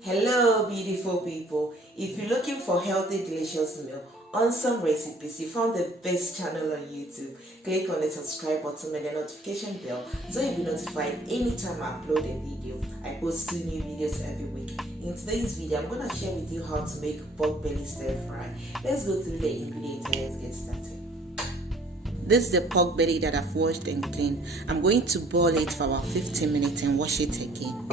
Hello beautiful people, if you're looking for healthy delicious meal, awesome recipes, you found the best channel on YouTube. Click on the subscribe button and the notification bell so you'll be notified anytime I upload a video. I post 2 new videos every week. In today's video, I'm going to share with you how to make pork belly stir fry. Let's go through the ingredients and let's get started. This is the pork belly that I've washed and cleaned. I'm going to boil it for about 15 minutes and wash it again.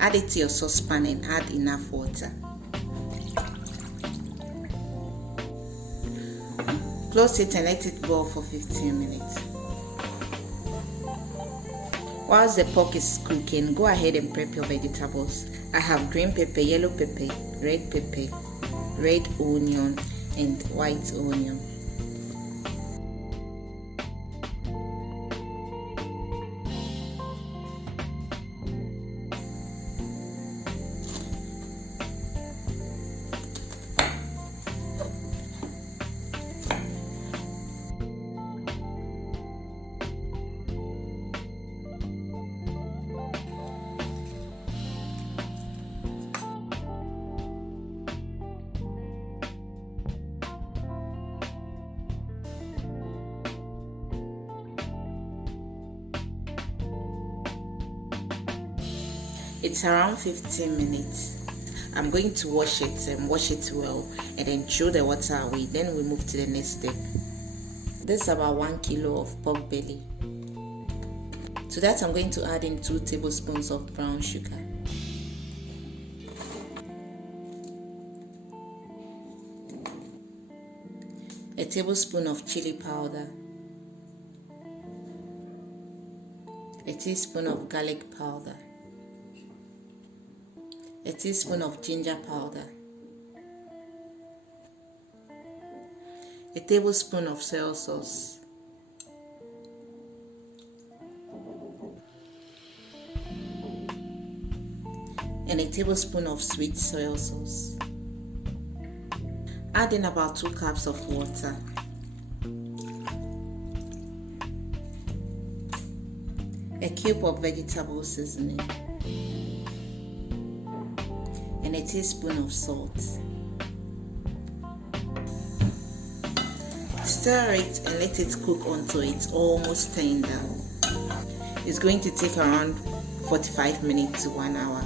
Add it to your saucepan and add enough water. Close it and let it boil for 15 minutes. Whilst the pork is cooking, go ahead and prep your vegetables. I have green pepper, yellow pepper, red onion, and white onion. It's around 15 minutes. I'm going to wash it and wash it well and then throw the water away. Then we move to the next step. This is about 1 kilo of pork belly. To that I'm going to add in 2 tablespoons of brown sugar. A tablespoon of chili powder. A teaspoon of garlic powder. A teaspoon of ginger powder, a tablespoon of soy sauce, and a tablespoon of sweet soy sauce. Add in about 2 cups of water. A cube of vegetable seasoning. And a teaspoon of salt. Stir it and let it cook until it's almost tender. It's going to take around 45 minutes to 1 hour.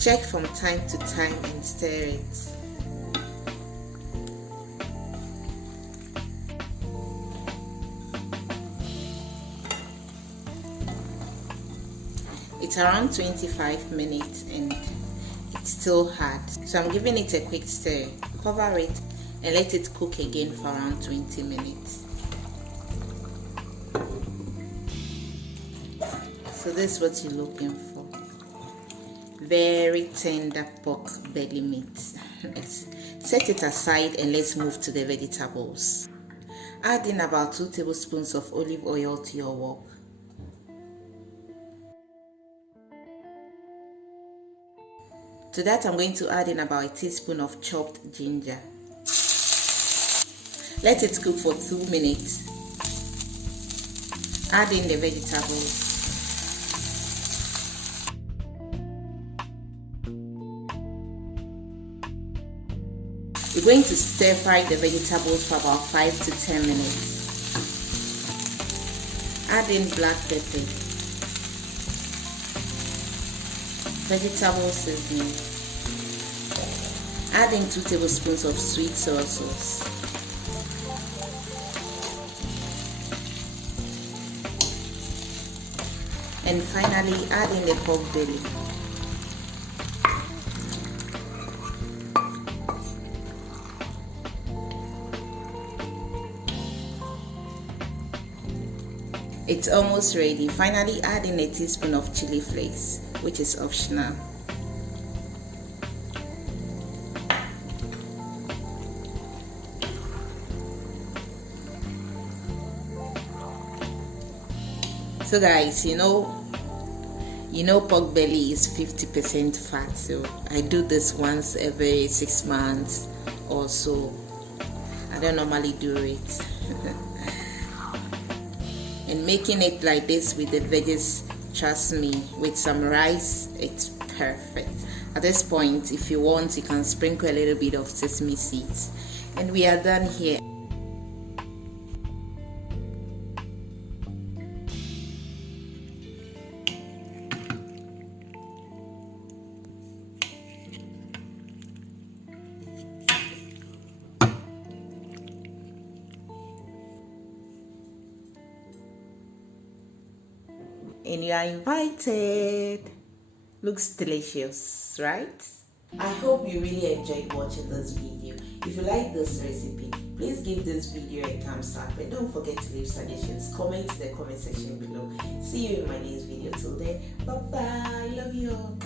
Check from time to time and stir it. It's around 25 minutes and it's still hard. So I'm giving it a quick stir. Cover it and let it cook again for around 20 minutes. So this is what you're looking for. Very tender pork belly meat. Let's set it aside and let's move to the vegetables. Add in about 2 tablespoons of olive oil to your wok. To that I'm going to add in about a teaspoon of chopped ginger. Let it cook for 2 minutes. Add in the vegetables. We're going to stir fry the vegetables for about 5 to 10 minutes. Add in black pepper, vegetable seasoning. Add in 2 tablespoons of sweet soy sauce. And finally, add in the pork belly. It's almost ready. Finally, add in a teaspoon of chili flakes, which is optional. So guys, you know pork belly is 50% fat, so I do this once every 6 months or so. I don't normally do it. And making it like this with the veggies, trust me, with some rice, it's perfect. At this point, if you want, you can sprinkle a little bit of sesame seeds. And we are done here. And you are invited. Looks delicious, right? I hope you really enjoyed watching this video. If you like this recipe, please give this video a thumbs up and don't forget to leave suggestions, comment in the comment section below. See you in my next video. Till then, bye bye. Love you all.